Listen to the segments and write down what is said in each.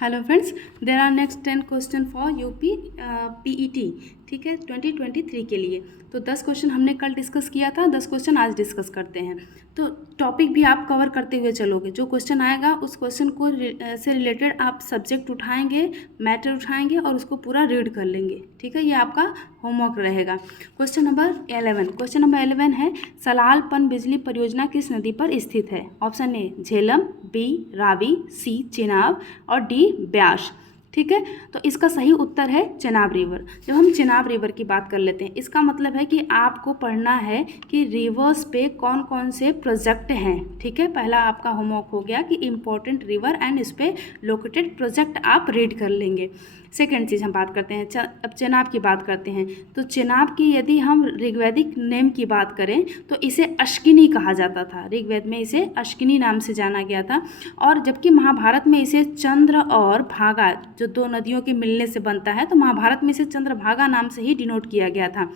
Hello friends, there are next 10 question for UP PET. ठीक है, 2023 के लिए। तो 10 क्वेश्चन हमने कल डिस्कस किया था, 10 क्वेश्चन आज डिस्कस करते हैं। तो टॉपिक भी आप कवर करते हुए चलोगे। जो क्वेश्चन आएगा उस क्वेश्चन को से रिलेटेड आप सब्जेक्ट उठाएंगे, मैटर उठाएंगे और उसको पूरा रीड कर लेंगे। ठीक है, ये आपका होमवर्क रहेगा। क्वेश्चन नंबर 11 है, सलाल पनबिजली परियोजना किस नदी पर स्थित है? Option A Jhelum, B Ravi, C Chenab और डी ब्यास। ठीक है, तो इसका सही उत्तर है चेनाब रिवर। जब हम चेनाब रिवर की बात कर लेते हैं, इसका मतलब है कि आपको पढ़ना है कि रिवर्स पे कौन कौन से प्रोजेक्ट हैं। ठीक है, पहला आपका होमवर्क हो गया कि इम्पोर्टेंट रिवर एंड इस पे लोकेटेड प्रोजेक्ट आप रीड कर लेंगे। सेकेंड चीज़ हम बात करते हैं, अब चेनाब की बात करते हैं। तो चेनाब की यदि हम ऋग्वैदिक नेम की बात करें तो इसे अश्किनी कहा जाता था। ऋग्वेद में इसे अश्किनी नाम से जाना गया था, और जबकि महाभारत में इसे चंद्र और भागा, जो दो नदियों के मिलने से बनता है, तो महाभारत में इसे चंद्रभागा नाम से ही डिनोट किया गया था।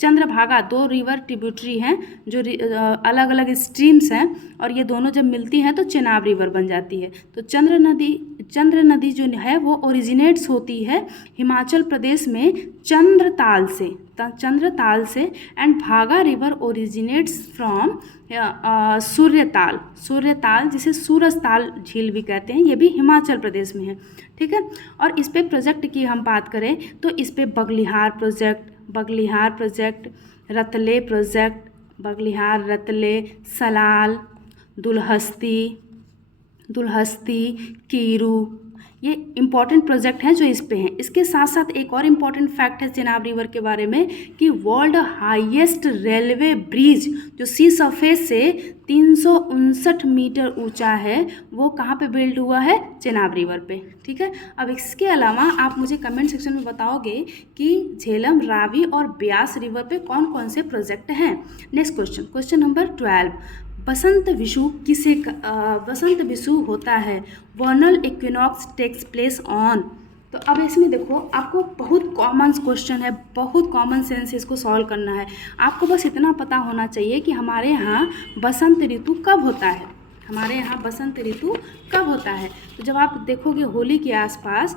चंद्रभागा दो रिवर ट्रिब्यूटरी हैं जो अलग अलग स्ट्रीम्स हैं, और ये दोनों जब मिलती हैं तो चेनाब रिवर बन जाती है। तो चंद्र नदी जो है वो ओरिजिनेट्स होती है हिमाचल प्रदेश में चंद्रताल से एंड भागा रिवर ओरिजिनेट्स फ्रॉम सूर्यताल जिसे सूरजताल झील भी कहते हैं, ये भी हिमाचल प्रदेश में है। ठीक है, और इस पे प्रोजेक्ट की हम बात करें तो इस पे बगलिहार प्रोजेक्ट, रतले प्रोजेक्ट, रतले, सलाल, दुलहस्ती, कीरू, ये इम्पॉर्टेंट प्रोजेक्ट हैं जो इस पे हैं। इसके साथ साथ एक और इम्पॉर्टेंट फैक्ट है चेनाब रिवर के बारे में कि वर्ल्ड हाईएस्ट रेलवे ब्रिज जो सी सरफेस से 359 मीटर ऊंचा है, वो कहाँ पे बिल्ड हुआ है? चेनाब रिवर पे। ठीक है, अब इसके अलावा आप मुझे कमेंट सेक्शन में बताओगे कि झेलम, रावी और ब्यास रिवर पे कौन कौन से प्रोजेक्ट हैं। नेक्स्ट क्वेश्चन नंबर 12, बसंत विषु होता है, वर्नल इक्विनॉक्स टेक्स प्लेस ऑन। तो अब इसमें देखो, आपको बहुत कॉमन क्वेश्चन है, बहुत कॉमन सेंस इसको सॉल्व करना है। आपको बस इतना पता होना चाहिए कि हमारे यहाँ बसंत ऋतु कब होता है। तो जब आप देखोगे होली के आसपास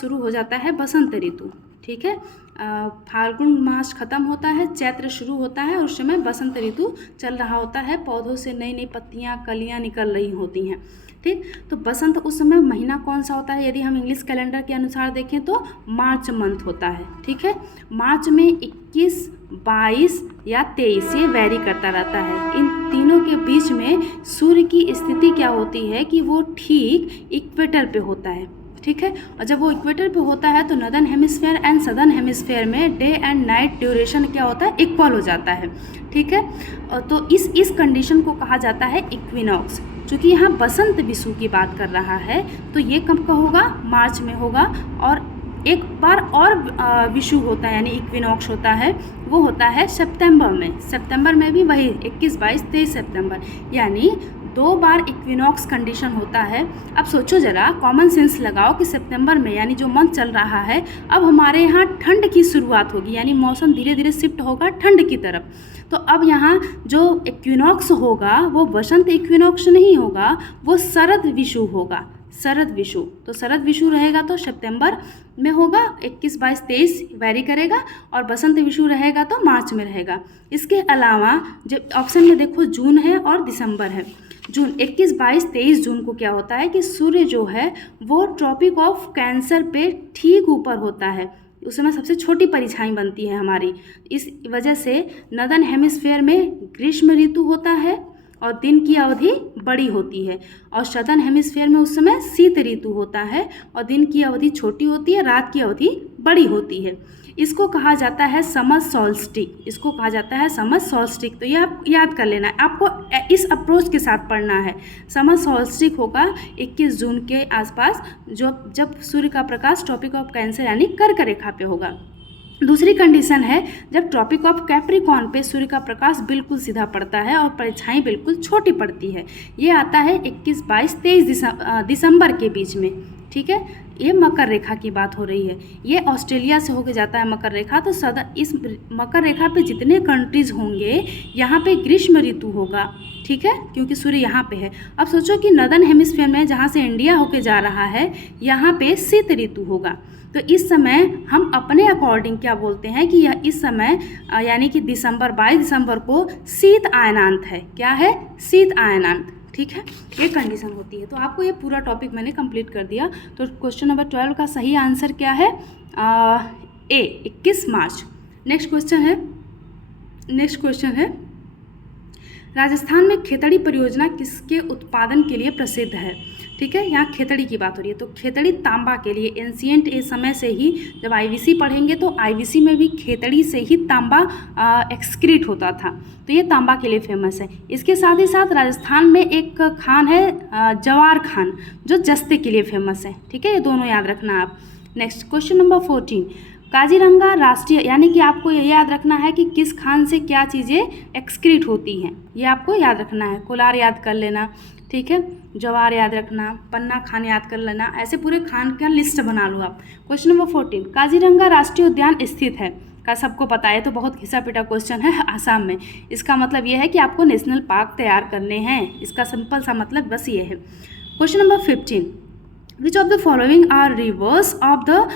शुरू हो जाता है बसंत ऋतु। ठीक है, फाल्गुन मास खत्म होता है, चैत्र शुरू होता है, और उस समय बसंत ऋतु चल रहा होता है, पौधों से नई नई पत्तियां, कलियां निकल रही होती हैं। ठीक, तो बसंत उस समय महीना कौन सा होता है? यदि हम इंग्लिश कैलेंडर के अनुसार देखें तो मार्च मंथ होता है। ठीक है, मार्च में 21, 22 या 23 ये वेरी करता रहता है। इन तीनों के बीच में सूर्य की स्थिति क्या होती है कि वो ठीक इक्वेटर पे होता है। ठीक है, और जब वो इक्वेटर पे होता है तो northern hemisphere and southern hemisphere में डे एंड नाइट ड्यूरेशन क्या होता है? इक्वल हो जाता है। ठीक है, तो इस कंडीशन को कहा जाता है इक्विनॉक्स। चूँकि यहाँ बसंत विषु की बात कर रहा है तो ये कब का होगा? मार्च में होगा। और एक बार और विषु होता है यानी इक्विनॉक्स होता है, वो होता है सितंबर में भी वही 21, 22, 23 सितंबर, यानी 2 बार इक्विनॉक्स कंडीशन होता है। अब सोचो जरा, कॉमन सेंस लगाओ कि सितंबर में यानी जो मंथ चल रहा है, अब हमारे यहाँ ठंड की शुरुआत होगी, यानी मौसम धीरे धीरे शिफ्ट होगा ठंड की तरफ। तो अब यहाँ जो इक्विनॉक्स होगा वो बसंत इक्विनॉक्स नहीं होगा, वो शरद विषु होगा। तो शरद विषु रहेगा तो सितंबर में होगा, 21, 22, 23 वेरी करेगा, और बसंत विषु रहेगा तो मार्च में रहेगा। इसके अलावा जब ऑप्शन में देखो जून है और दिसंबर है। जून 21, 22, 23 जून को क्या होता है कि सूर्य जो है वो ट्रॉपिक ऑफ कैंसर पे ठीक ऊपर होता है, उस समय सबसे छोटी परिछाई बनती है हमारी। इस वजह से नॉर्दर्न हेमिस्फेयर में ग्रीष्म ऋतु होता है और दिन की अवधि बड़ी होती है, और सदर्न हेमिस्फेयर में उस समय शीत ऋतु होता है और दिन की अवधि छोटी होती है, रात की अवधि बड़ी होती है। इसको कहा जाता है समर सॉल्स्टिक। तो ये आप याद कर लेना है, आपको इस अप्रोच के साथ पढ़ना है। समर सॉल्स्टिक होगा 21 जून के आसपास, जब सूर्य का प्रकाश ट्रॉपिक ऑफ कैंसर यानी कर्क रेखा पे होगा। दूसरी कंडीशन है जब ट्रॉपिक ऑफ कैप्रिकॉर्न पे सूर्य का प्रकाश बिल्कुल सीधा पड़ता है और परिछाई बिल्कुल छोटी पड़ती है। ये आता है 21, 22, 23 दिसंबर के बीच में। ठीक है, ये मकर रेखा की बात हो रही है। ये ऑस्ट्रेलिया से होके जाता है मकर रेखा। तो इस मकर रेखा पे जितने कंट्रीज़ होंगे यहाँ पे ग्रीष्म ऋतु होगा, ठीक है, क्योंकि सूर्य यहाँ पे है। अब सोचो कि नदर्न हेमिस्फीयर में जहाँ से इंडिया होके जा रहा है यहाँ पे शीत ऋतु होगा। तो इस समय हम अपने अकॉर्डिंग क्या बोलते हैं कि यह इस समय यानी कि 22 दिसंबर को शीत अयनांत है। क्या है? शीत अयनांत, ठीक है, ये कंडीशन होती है। तो आपको ये पूरा टॉपिक मैंने कंप्लीट कर दिया। तो क्वेश्चन नंबर 12 का सही आंसर क्या है? ए 21 मार्च। नेक्स्ट क्वेश्चन है राजस्थान में खेतड़ी परियोजना किसके उत्पादन के लिए प्रसिद्ध है? ठीक है, यहाँ खेतड़ी की बात हो रही है। तो खेतड़ी तांबा के लिए एंशिएंट समय से ही, जब आईवीसी पढ़ेंगे तो आईवीसी में भी खेतड़ी से ही तांबा एक्सक्रीट होता था। तो ये तांबा के लिए फेमस है। इसके साथ ही साथ राजस्थान में एक खान है जवार खान, जो जस्ते के लिए फेमस है। ठीक है, ये दोनों याद रखना आप। नेक्स्ट क्वेश्चन नंबर 14, काजीरंगा राष्ट्रीय, यानी कि आपको ये याद रखना है कि किस खान से क्या चीज़ें एक्सक्रीट होती हैं, ये आपको याद रखना है। कोलार याद कर लेना, ठीक है, जवार याद रखना, पन्ना खान याद कर लेना, ऐसे पूरे खान का लिस्ट बना लो आप। क्वेश्चन नंबर 14, काजीरंगा राष्ट्रीय उद्यान स्थित है का सबको पता है। तो बहुत घिसा पिटा क्वेश्चन है, आसाम में। इसका मतलब ये है कि आपको नेशनल पार्क तैयार करने हैं, इसका सिंपल सा मतलब बस ये है। Question number 15, which of the following are rivers of the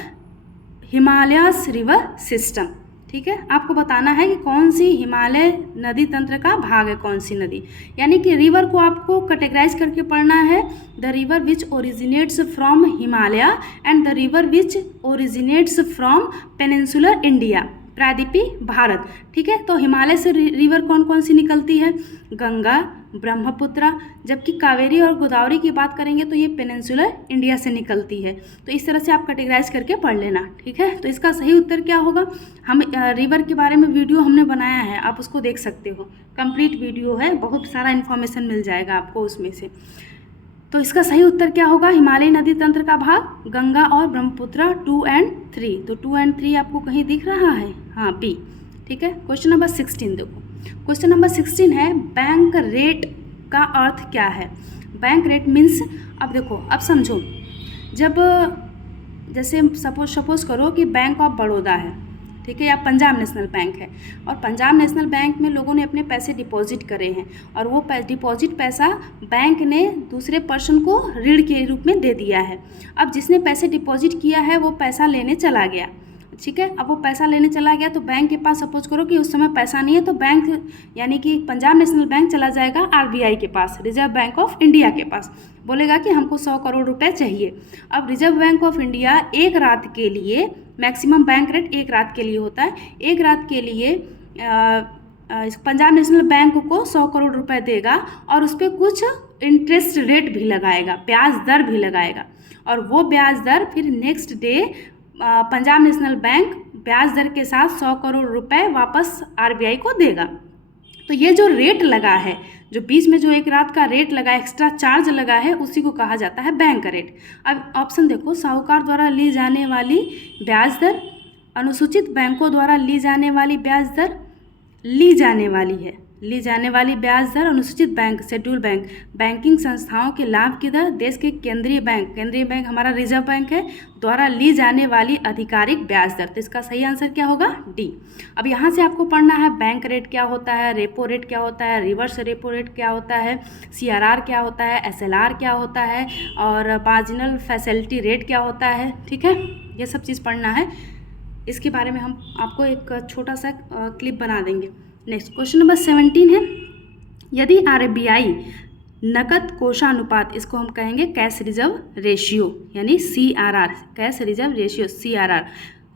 Himalayas river system? ठीक है, आपको बताना है कि कौन सी हिमालय नदी तंत्र का भाग है, कौन सी नदी, यानी कि रिवर को आपको कैटेगराइज करके पढ़ना है। The river which originates from Himalaya and the river which originates from peninsular India, प्रायद्वीपी भारत। ठीक है, तो हिमालय से रिवर कौन कौन सी निकलती है? गंगा, ब्रह्मपुत्र, जबकि कावेरी और गोदावरी की बात करेंगे तो ये पेनिनसुलर इंडिया से निकलती है। तो इस तरह से आप कैटेगराइज करके पढ़ लेना, ठीक है। तो इसका सही उत्तर क्या होगा? हम रिवर के बारे में वीडियो हमने बनाया है, आप उसको देख सकते हो, कंप्लीट वीडियो है, बहुत सारा इन्फॉर्मेशन मिल जाएगा आपको उसमें से। तो इसका सही उत्तर क्या होगा? हिमालयी नदी तंत्र का भाग गंगा और ब्रह्मपुत्र 2 और 3। तो 2 और 3 आपको कहीं दिख रहा है? हाँ, बी। ठीक है, क्वेश्चन नंबर 16 देखो। क्वेश्चन नंबर 16 है बैंक रेट का अर्थ क्या है? बैंक रेट मीन्स, अब देखो, अब समझो, जब जैसे सपोज करो कि बैंक ऑफ बड़ौदा है, ठीक है, या पंजाब नेशनल बैंक है, और पंजाब नेशनल बैंक में लोगों ने अपने पैसे डिपॉजिट करे हैं, और वो डिपॉजिट पैसा बैंक ने दूसरे पर्सन को ऋण के रूप में दे दिया है। अब जिसने पैसे डिपॉजिट किया है वो पैसा लेने चला गया, ठीक है। अब वो पैसा लेने चला गया तो बैंक के पास, सपोज करो कि उस समय पैसा नहीं है, तो बैंक यानी कि पंजाब नेशनल बैंक चला जाएगा आरबीआई के पास, रिजर्व बैंक ऑफ इंडिया के पास, बोलेगा कि हमको 100 करोड़ रुपए चाहिए। अब रिजर्व बैंक ऑफ इंडिया एक रात के लिए, मैक्सिमम बैंक रेट एक रात के लिए होता है, एक रात के लिए पंजाब नेशनल बैंक को 100 करोड़ रुपए देगा, और उस पर कुछ इंटरेस्ट रेट भी लगाएगा, ब्याज दर भी लगाएगा, और वो ब्याज दर फिर next day Punjab national bank ब्याज दर के साथ 100 करोड़ रुपए वापस आरबीआई को देगा। तो ये जो रेट लगा है, जो बीच में जो एक रात का रेट लगा, एक्स्ट्रा चार्ज लगा है, उसी को कहा जाता है बैंक रेट। अब ऑप्शन देखो, साहूकार द्वारा ली जाने वाली ब्याज दर, अनुसूचित बैंकों द्वारा ली जाने वाली ब्याज दर, ली जाने वाली ब्याज दर, अनुसूचित बैंक, शेड्यूल बैंक, बैंकिंग संस्थाओं के लाभ की दर, देश के केंद्रीय बैंक हमारा रिजर्व बैंक है, द्वारा ली जाने वाली आधिकारिक ब्याज दर। तो इसका सही आंसर क्या होगा? डी। अब यहाँ से आपको पढ़ना है बैंक रेट क्या होता है, रेपो रेट क्या होता है, रिवर्स रेपो रेट क्या होता है, सीआरआर क्या होता है, एसएलआर क्या होता है, और मार्जिनल फैसिलिटी रेट क्या होता है, ठीक है, ये सब चीज़ पढ़ना है। इसके बारे में हम आपको एक छोटा सा क्लिप बना देंगे। नेक्स्ट क्वेश्चन नंबर 17 है, यदि आरबीआई नकद कोषानुपात, इसको हम कहेंगे कैश रिजर्व रेशियो, यानी CRR, cash reserve ratio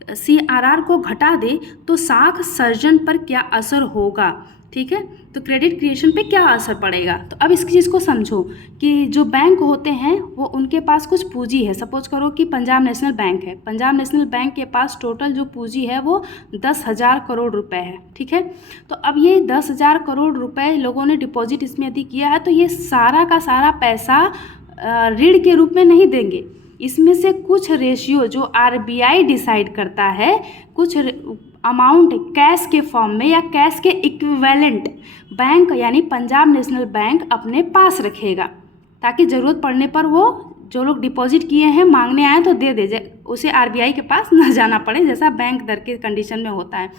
CRR को घटा दे तो साख सर्जन पर क्या असर होगा? ठीक है, तो क्रेडिट क्रिएशन पे क्या असर पड़ेगा? तो अब इस चीज़ को समझो कि जो बैंक होते हैं वो उनके पास कुछ पूंजी है। सपोज करो कि पंजाब नेशनल बैंक है, पंजाब नेशनल बैंक के पास टोटल जो पूंजी है वो 10,000 करोड़ रुपए है, ठीक है। तो अब ये 10,000 करोड़ रुपए लोगों ने डिपॉजिट इसमें यदि किया है, तो ये सारा का सारा पैसा ऋण के रूप में नहीं देंगे, इसमें से कुछ रेशियो जो आरबीआई डिसाइड करता है, कुछ अमाउंट कैश के फॉर्म में या कैश के इक्विवेलेंट बैंक यानी पंजाब नेशनल बैंक अपने पास रखेगा, ताकि ज़रूरत पड़ने पर वो जो लोग डिपॉजिट किए हैं मांगने आए तो दे दे, उसे आरबीआई के पास न जाना पड़े, जैसा बैंक दर के कंडीशन में होता है।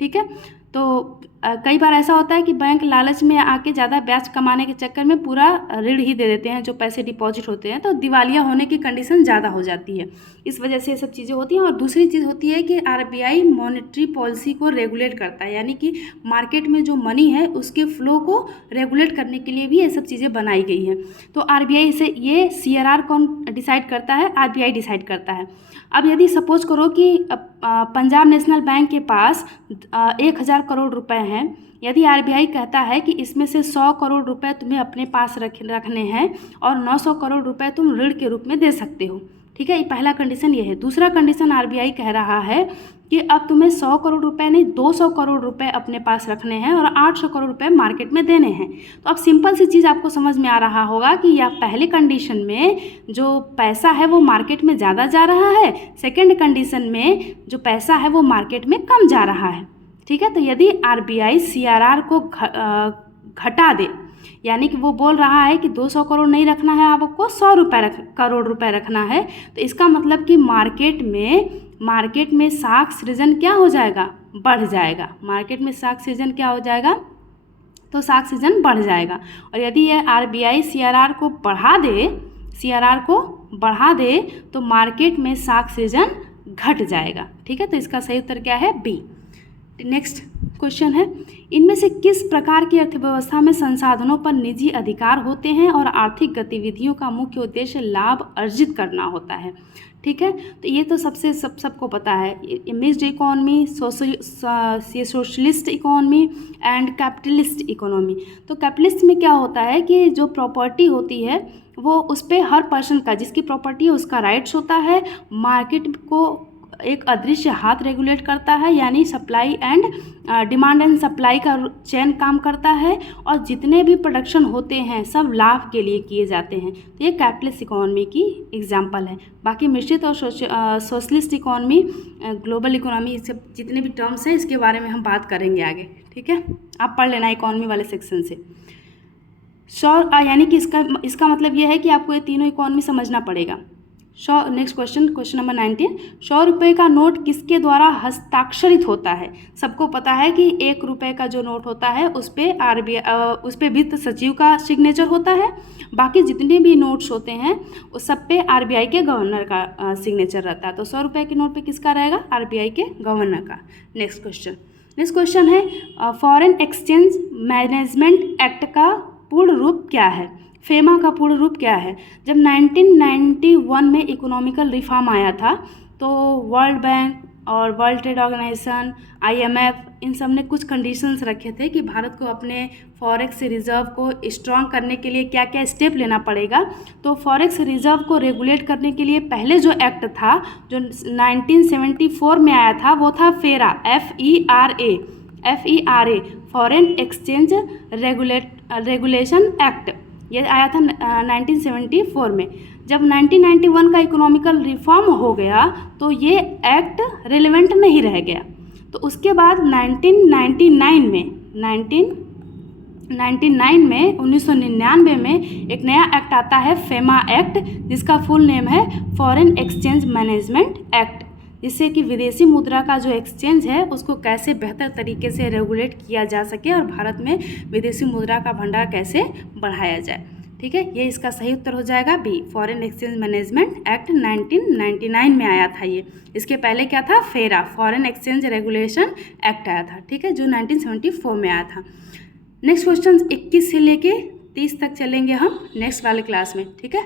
ठीक है, तो कई बार ऐसा होता है कि बैंक लालच में आके ज़्यादा ब्याज कमाने के चक्कर में पूरा ऋण ही दे देते हैं जो पैसे डिपॉजिट होते हैं, तो दिवालिया होने की कंडीशन ज़्यादा हो जाती है। इस वजह से ये सब चीज़ें होती हैं। और दूसरी चीज़ होती है कि आरबीआई मॉनेटरी पॉलिसी को रेगुलेट करता है, यानी कि मार्केट में जो मनी है उसके फ्लो को रेगुलेट करने के लिए भी ये सब चीज़ें बनाई गई हैं। तो आरबीआई से ये CRR कौन डिसाइड करता है? आरबीआई डिसाइड करता है। अब यदि सपोज करो कि पंजाब नेशनल बैंक के पास 1000 करोड़ रुपए हैं, यदि आरबीआई कहता है कि इसमें से 100 करोड़ रुपए तुम्हें अपने पास रखने हैं और 900 करोड़ रुपए तुम ऋण के रूप में दे सकते हो। ठीक है, ये पहला कंडीशन ये है। दूसरा कंडीशन आरबीआई कह रहा है कि अब तुम्हें 100 करोड़ रुपए नहीं 200 करोड़ रुपए अपने पास रखने हैं और 800 करोड़ रुपए मार्केट में देने हैं। तो अब सिंपल सी चीज़ आपको समझ में आ रहा होगा कि यह पहले कंडीशन में जो पैसा है वो मार्केट में ज़्यादा जा रहा है, सेकेंड कंडीशन में जो पैसा है वो मार्केट में कम जा रहा है। ठीक है, तो यदि आरबीआई CRR को घटा दे, यानी कि वो बोल रहा है कि 200 करोड़ नहीं रखना है, आपको 100 करोड़ रुपए रखना है, तो इसका मतलब कि मार्केट में साख सृजन क्या हो जाएगा? बढ़ जाएगा। मार्केट में साख सृजन क्या हो जाएगा? तो साख सृजन बढ़ जाएगा। और यदि ये आरबीआई CRR को बढ़ा दे तो मार्केट में साख सृजन घट जाएगा। ठीक है, तो इसका सही उत्तर क्या है? बी। नेक्स्ट क्वेश्चन है, इनमें से किस प्रकार की अर्थव्यवस्था में संसाधनों पर निजी अधिकार होते हैं और आर्थिक गतिविधियों का मुख्य उद्देश्य लाभ अर्जित करना होता है? ठीक है, तो ये तो सबको पता है, mixed economy, socialist economy and capitalist economy. तो कैपिटलिस्ट में क्या होता है कि जो प्रॉपर्टी होती है वो उस पर हर पर्सन का, जिसकी प्रॉपर्टी है उसका राइट्स होता है। मार्केट को एक अदृश्य हाथ रेगुलेट करता है, यानी supply and demand and supply का चेन काम करता है, और जितने भी प्रोडक्शन होते हैं सब लाभ के लिए किए जाते हैं। तो ये कैपिटलिस्ट इकोनॉमी की एग्जांपल है। बाकी मिश्रित और सोशलिस्ट इकोनॉमी, ग्लोबल इकोनॉमी, सब जितने भी टर्म्स हैं इसके बारे में हम बात करेंगे आगे। ठीक है, आप पढ़ लेना इकोनॉमी वाले सेक्शन से। यानी कि इसका मतलब ये है कि आपको ये तीनों इकोनॉमी समझना पड़ेगा। नेक्स्ट क्वेश्चन नंबर 19, 100 रुपये का नोट किसके द्वारा हस्ताक्षरित होता है? सबको पता है कि 1 रुपये का जो नोट होता है उस पे वित्त सचिव का सिग्नेचर होता है। बाकी जितने भी नोट्स होते हैं उस सब पे आरबीआई के गवर्नर का सिग्नेचर रहता है। तो 100 रुपये के नोट पे किसका रहेगा? आरबीआई के गवर्नर का। नेक्स्ट क्वेश्चन है, फॉरेन एक्सचेंज मैनेजमेंट एक्ट का पूर्ण रूप क्या है? फेमा का पूर्ण रूप क्या है? जब 1991 में इकोनॉमिकल रिफॉर्म आया था तो वर्ल्ड बैंक और वर्ल्ड ट्रेड ऑर्गेनाइजेशन, IMF, इन सब ने कुछ कंडीशंस रखे थे कि भारत को अपने फॉरेक्स रिजर्व को स्ट्रॉन्ग करने के लिए क्या क्या स्टेप लेना पड़ेगा। तो फॉरेक्स रिजर्व को रेगुलेट करने के लिए पहले जो एक्ट था जो 1974 में आया था वो था फेरा, FERA, foreign exchange regulation act. ये आया था 1974 में। जब 1991 का इकोनॉमिकल रिफॉर्म हो गया तो ये एक्ट रिलेवेंट नहीं रह गया। तो उसके बाद 1999 में एक नया एक्ट आता है, फेमा एक्ट, जिसका फुल नेम है फॉरेन एक्सचेंज मैनेजमेंट एक्ट, जिससे कि विदेशी मुद्रा का जो एक्सचेंज है उसको कैसे बेहतर तरीके से रेगुलेट किया जा सके और भारत में विदेशी मुद्रा का भंडार कैसे बढ़ाया जाए। ठीक है, ये इसका सही उत्तर हो जाएगा B, foreign exchange management act 1999 में आया था ये। इसके पहले क्या था? फेरा, फॉरेन एक्सचेंज रेगुलेशन एक्ट आया था। ठीक है, जो 1974 में आया था। नेक्स्ट क्वेश्चन 21 से लेके 30 तक चलेंगे हम नेक्स्ट वाले क्लास में। ठीक है।